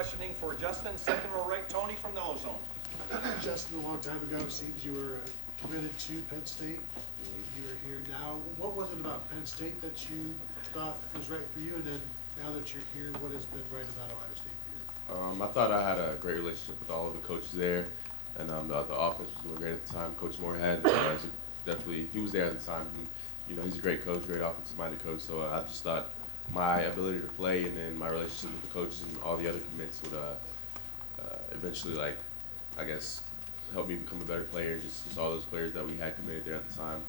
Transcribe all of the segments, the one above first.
questioning for Justin, second row right, Tony from the O-Zone. Justin, a long time ago, it seems you were committed to Penn State. You're here now. What was it about Penn State that you thought was right for you? And then now that you're here, what has been right about Ohio State for you? I thought I had a great relationship with all of the coaches there, and the offense was doing great at the time. Coach Moorhead, definitely, he was there at the time. He's a great coach, great offensive-minded coach. So I just thought my ability to play and then my relationship with the coaches and all the other commits would eventually, help me become a better player. Just all those players that we had committed there at the time.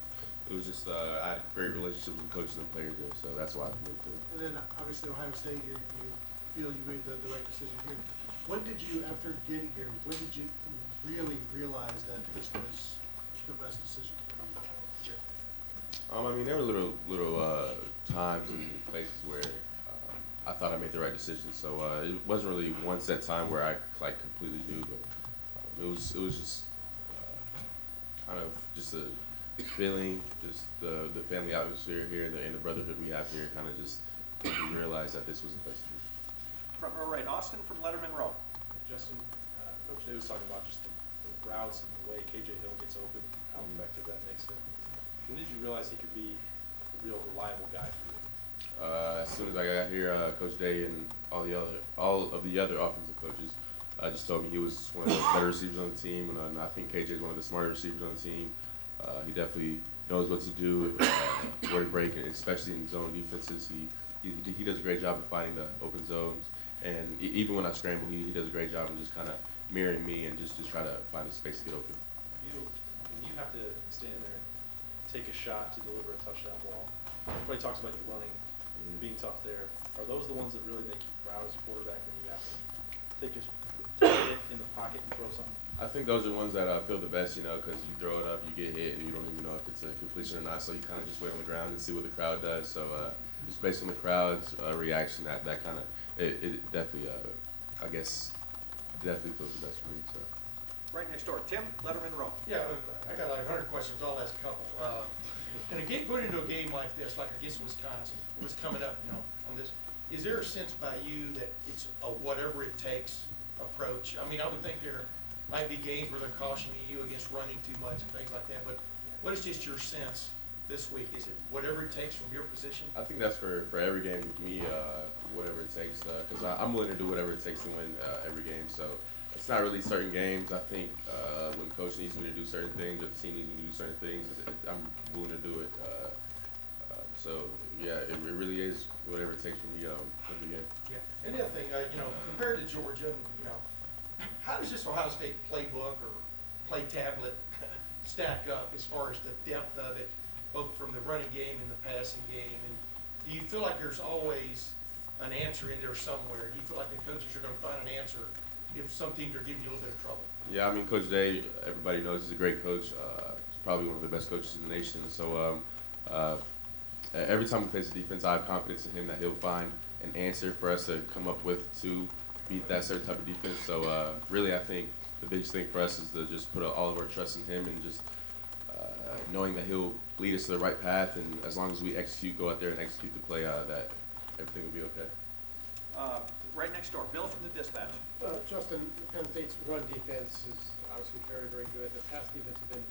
It was just I had great relationships with coaches and players there, so that's why I committed to it. And then obviously Ohio State, you feel you made the right decision here. When did you, after getting here, when did you really realize that this was the best decision for you? There were little times and places where I thought I made the right decision. So it wasn't really one set time where I completely knew, but it was just kind of just a feeling, just the family atmosphere here and the brotherhood we have here. Kind of just made me realize that this was the place to be. Front row right, Austin from Letterman Row. Justin, Coach Day was talking about just the routes and the way KJ Hill gets open, how effective that makes him. When did you realize he could be a real reliable guy for you? As soon as I got here, Coach Day and all of the other offensive coaches just told me he was one of the better receivers on the team, and I think KJ is one of the smarter receivers on the team. He definitely knows what to do, where to break, especially in zone defenses. He does a great job of finding the open zones, and even when I scramble, he does a great job of just kind of mirroring me and just try to find a space to get open. When you have to stand there and take a shot to deliver a touchdown ball, everybody talks about you running, being tough there. Are those the ones that really make you proud as a quarterback when you have to take a hit in the pocket and throw something? I think those are ones that feel the best, because you throw it up, you get hit, and you don't even know if it's a completion or not. So you kind of just wait on the ground and see what the crowd does. So just based on the crowd's reaction, that kind of it definitely, definitely feels the best for me. So. Right next door, Tim, Letterman Row. Yeah, I got like 100 questions. I'll ask a couple. And a game put into a game like this, like against Wisconsin, what's coming up, on this. Is there a sense by you that it's a whatever it takes approach? I would think there might be games where they're cautioning you against running too much and things like that. But what is just your sense this week? Is it whatever it takes from your position? I think that's for every game with me, whatever it takes, because I'm willing to do whatever it takes to win every game. So it's not really certain games. I think when coach needs me to do certain things or the team needs me to do certain things, I'm willing to do it. So yeah, it really is whatever it takes for me every game. Yeah. And the other thing, compared to Georgia, how does this Ohio State playbook or play tablet stack up as far as the depth of it, both from the running game and the passing game? And do you feel like there's always an answer in there somewhere? Do you feel like the coaches are going to find an answer if some teams are giving you a little bit of trouble? Yeah, Coach Day, everybody knows he's a great coach. He's probably one of the best coaches in the nation. So every time we face a defense, I have confidence in him that he'll find an answer for us to come up with to beat that certain type of defense. So really, I think the biggest thing for us is to just put all of our trust in him and just knowing that he'll lead us to the right path. And as long as we go out there and execute the play, that everything will be okay. Right next door, Bill from the Dispatch. Justin, Penn State's run defense is obviously very, very good. The pass defense has been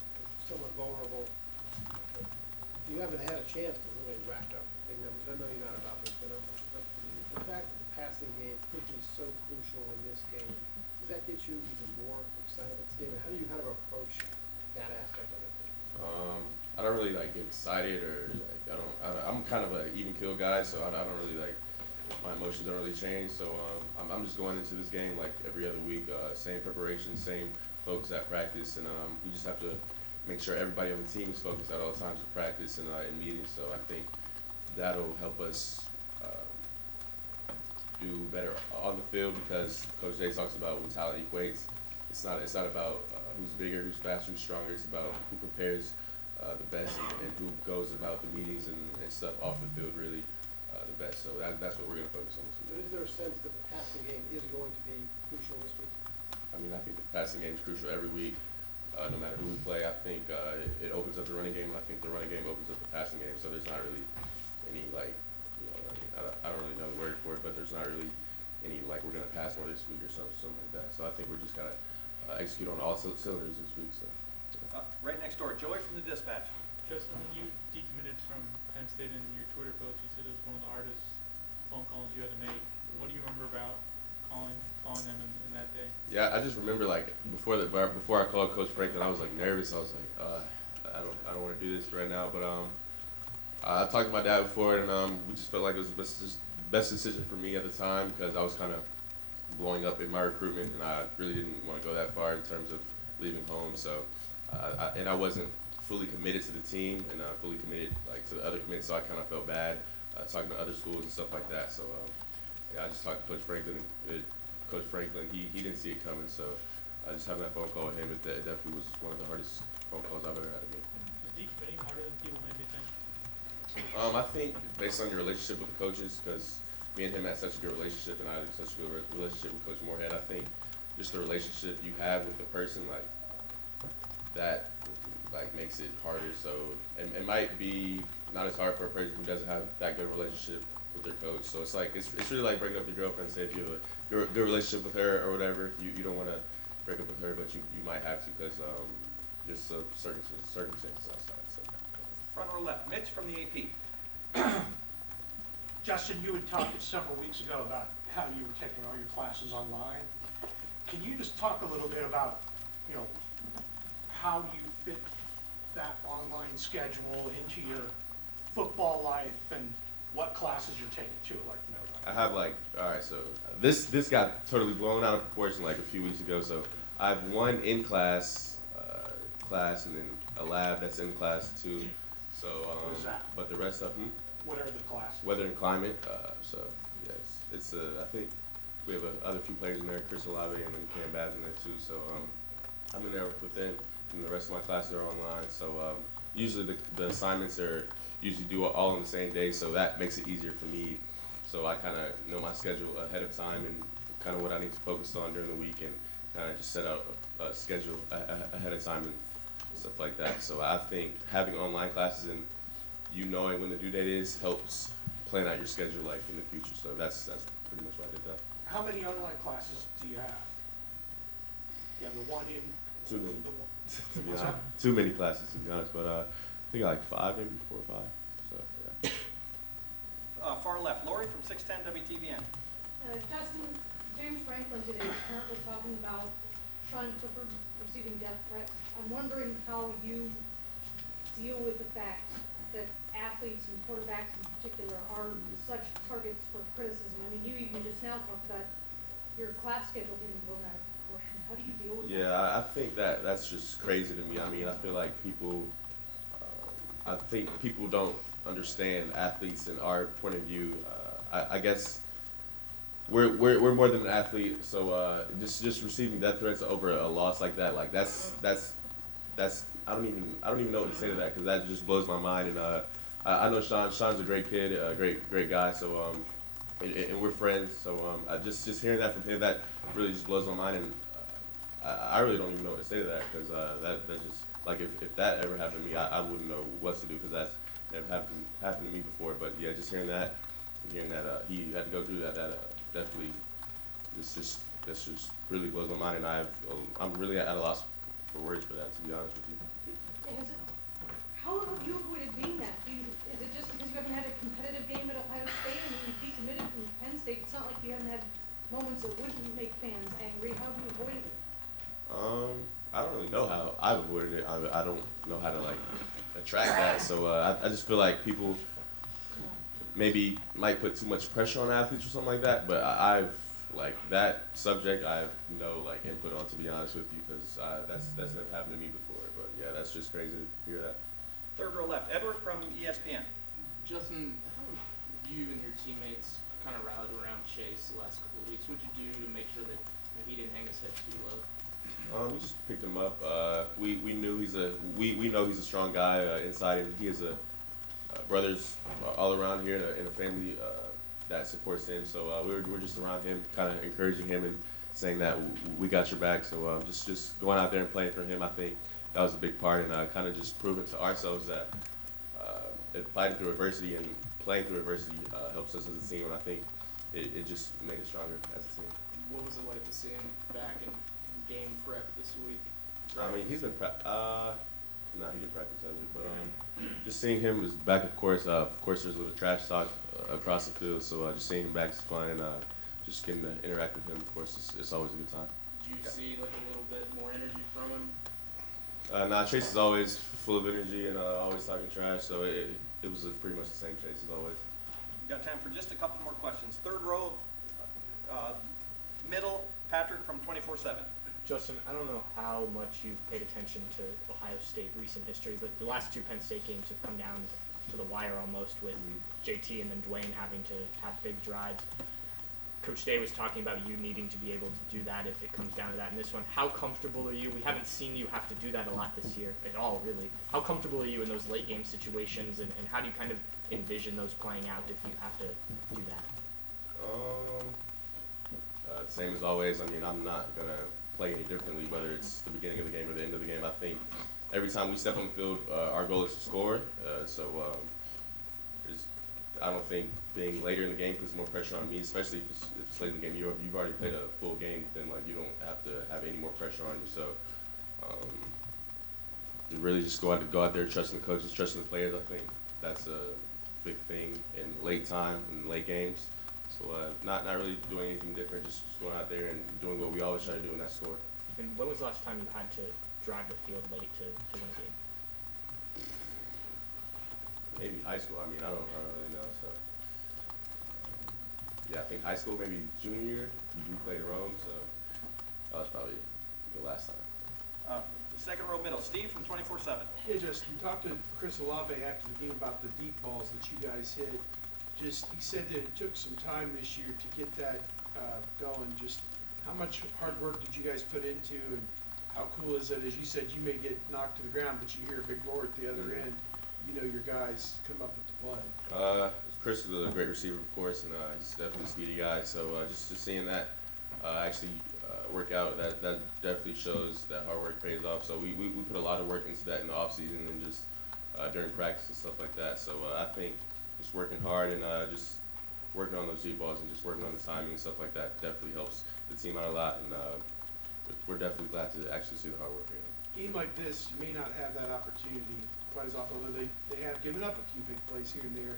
somewhat vulnerable. You haven't had a chance to really rack up big numbers. I know you're not about this, but the fact that the passing game could be so crucial in this game, does that get you even more excited about this game? And how do you kind of approach that aspect of it? I don't really get excited or I'm kind of an even kill guy, so I don't really my emotions don't really change. So I'm just going into this game like every other week, same preparation, same focus at practice, and we just have to make sure everybody on the team is focused at all times of practice and in meetings. So I think that'll help us do better on the field because Coach Day talks about when talent equates. It's not about who's bigger, who's faster, who's stronger. It's about who prepares the best and who goes about the meetings and stuff off the field really the best. So that's what we're going to focus on this week. So is there a sense that the passing game is going to be crucial this week? I think the passing game is crucial every week. No matter who we play, I think it opens up the running game. I think the running game opens up the passing game. So there's not really any I don't really know the word for it, but there's not really any we're gonna pass more this week or something like that. So I think we're just gotta execute on all cylinders this week. So. Right next door, Joey from the Dispatch. Justin, when you decommitted from Penn State in your Twitter post, you said it was one of the hardest phone calls you had to make. What do you remember about calling them in that day? Yeah, I just remember like before I called Coach Franklin, I was like nervous. I was like, I don't want to do this right now. But I talked to my dad before, and we just felt like it was the best decision for me at the time because I was kind of blowing up in my recruitment, and I really didn't want to go that far in terms of leaving home. So, and I wasn't fully committed to the team and fully committed like to the other committees, so I kind of felt bad talking to other schools and stuff like that. So yeah, I just talked to Coach Franklin, and Coach Franklin, he didn't see it coming, so just having that phone call with him, it definitely was one of the hardest phone calls I've ever had to make. Is decommitting harder than people maybe think? I think based on your relationship with the coaches, because me and him had such a good relationship, and I had such a good relationship with Coach Moorhead, I think just the relationship you have with the person, like that, like makes it harder. So it might be not as hard for a person who doesn't have that good relationship with their coach. So it's like it's really like breaking up your girlfriend. Say if you have a good relationship with her or whatever, you don't want to break up with her, but you might have to because just circumstances outside. So. Front row left, Mitch from the AP. Justin, you had talked several weeks ago about how you were taking all your classes online. Can you just talk a little bit about, you know, how you fit that online schedule into your football life and what classes you're taking too, like, you know, I have like, all right, so this got totally blown out of proportion like a few weeks ago. So I have one in class and then a lab that's in class too. So What is that? But the rest of them, what are the classes? weather and climate. So yes, it's I think we have other few players in there, Chris Olave and then Cam Babbs in there too. So I'm in there with them, and the rest of my classes are online. So usually the assignments are usually due all on the same day, so that makes it easier for me. So I kind of know my schedule ahead of time and kind of what I need to focus on during the week, and kind of just set out a schedule ahead of time and stuff like that. So I think having online classes and you knowing when the due date is helps plan out your schedule like in the future. So that's pretty much why I did that. How many online classes do you have? You have the one in? Too many. the one- To be What's honest, that? too many classes to be honest, but I think like 5, maybe 4 or 5. So yeah. Far left, Lori from 610 WTVN. Justin, James Franklin today was currently talking about Sean Clifford receiving death threats. I'm wondering how you deal with the fact that athletes and quarterbacks in particular are such targets for criticism. I mean, you even just now talked about your class schedule getting blown out of proportion. How do you deal with that? Yeah, I think that's just crazy to me. I mean, I feel like people, I think people don't understand athletes in our point of view. I guess we're more than an athlete, so just receiving death threats over a loss like that, like that's I don't even know what to say to that because that just blows my mind. And I know Sean's a great kid, a great guy. So and we're friends. So just hearing that from him, that really just blows my mind. And I really don't even know what to say to that because that just like if that ever happened to me, I wouldn't know what to do because that's never happened to me before. But yeah, just hearing that, and hearing that he had to go through that definitely this just really blows my mind. And I'm really at a loss for words for that, to be honest with you. How have you avoided being that? Is it just because you haven't had a competitive game at Ohio State and you decommitted from Penn State? It's not like you haven't had moments that wouldn't make fans angry. How have you avoided it? I don't really know how I've avoided it. I don't know how to like attract that. So I just feel like people maybe might put too much pressure on athletes or something like that. But I've like that subject I have no like input on, to be honest with you, because that's never happened to me before. But yeah, that's just crazy to hear that. Third row left, Edward from ESPN. Justin, how have you and your teammates kind of rallied around Chase the last couple of weeks? What did you do to make sure that he didn't hang his head too low? We just picked him up. We knew we know he's a strong guy inside, and he has brothers all around here in a family that supports him. So we're just around him, kind of encouraging him and saying that we got your back. So just going out there and playing for him, I think that was a big part, and kind of just proving to ourselves that fighting through adversity and playing through adversity helps us as a team. And I think it just made us stronger as a team. what was it like to see him back in game prep this week? I mean, he's been he didn't practice that week, but just seeing him is back. Of course, there's a little trash talk across the field, so just seeing him back is fun, and just getting to interact with him, of course, it's always a good time. Did you see like a little bit more energy from him? Nah, Chase is always full of energy and always talking trash, so it was pretty much the same Chase as always. You got time for just a couple more questions. Third row, middle, Patrick from 24/7. Justin, I don't know how much you've paid attention to Ohio State recent history, but the last two Penn State games have come down to the wire almost, with JT and then Dwayne having to have big drives. Coach Day was talking about you needing to be able to do that if it comes down to that in this one. How comfortable are you? We haven't seen you have to do that a lot this year at all, really. How comfortable are you in those late game situations, and how do you kind of envision those playing out if you have to do that? Same as always. I mean, I'm not gonna play any differently, whether it's the beginning of the game or the end of the game. I think every time we step on the field, our goal is to score. I don't think being later in the game puts more pressure on me, especially if it's late in the game. You've already played a full game, then you don't have to have any more pressure on you. So you really just go out there, trusting the coaches, trusting the players. I think that's a big thing in late time, in late games. So not really doing anything different, just going out there and doing what we always try to do, and that's score. And when was the last time you had to drive the field late to win a game? Maybe high school. I mean, I don't really know. So yeah, I think high school, maybe junior year, we played Rome. So that was probably the last time. Second row, middle, Steve from 24/7. Hey, Justin, you talked to Chris Olave after the game about the deep balls that you guys hit. He said that it took some time this year to get that going. Just how much hard work did you guys put into, and how cool is it? As you said, you may get knocked to the ground, but you hear a big roar at the other end. You know your guys come up with the play. Chris is a great receiver, of course, and he's definitely a speedy guy. So just seeing that actually work out, that definitely shows that hard work pays off. So we put a lot of work into that in the off season and just during practice and stuff like that. So I think just working hard and just working on those deep balls and just working on the timing and stuff like that definitely helps the team out a lot. And we're definitely glad to actually see the hard work here. Game like this, you may not have that opportunity quite as often, although they have given up a few big plays here and there.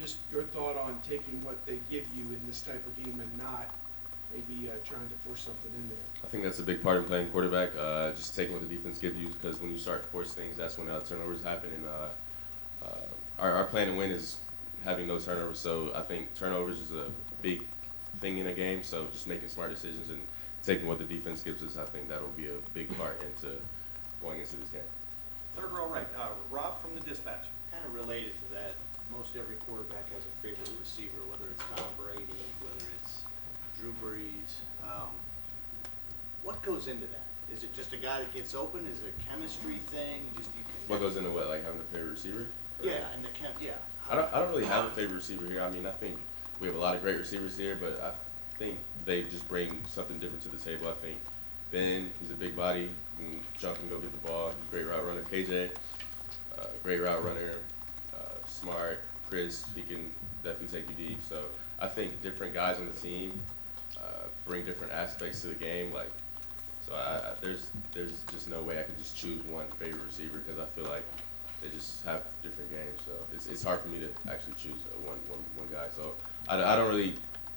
Just your thought on taking what they give you in this type of game and not maybe trying to force something in there. I think that's a big part of playing quarterback, just taking what the defense gives you, because when you start to force things, that's when turnovers happen. And our plan to win is having no turnovers, so I think turnovers is a big thing in a game, so just making smart decisions and taking what the defense gives us, I think that'll be a big part into going into this game. Third row, right, Rob from the Dispatch. Kind of related to that, most every quarterback has a favorite receiver, whether it's Tom Brady, whether it's Drew Brees. What goes into that? Is it just a guy that gets open? Is it a chemistry thing? What goes into what, like having a favorite receiver? Yeah, and yeah. I don't really have a favorite receiver here. I mean, I think we have a lot of great receivers here, but I think they just bring something different to the table. I think Ben, he's a big body, he can jump and go get the ball. He's a great route runner. KJ, great route runner, smart. Chris, he can definitely take you deep. So I think different guys on the team bring different aspects to the game. There's just no way I can just choose one favorite receiver, because I feel like they just have different games. So it's hard for me to actually choose one guy. So I don't really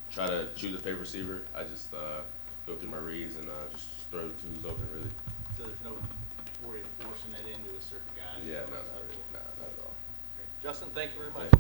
try to choose a favorite receiver. I just go through my reads and just throw to who's open, really. So there's no worry of forcing that into a certain guy? Yeah, no, not at all. Justin, thank you very much.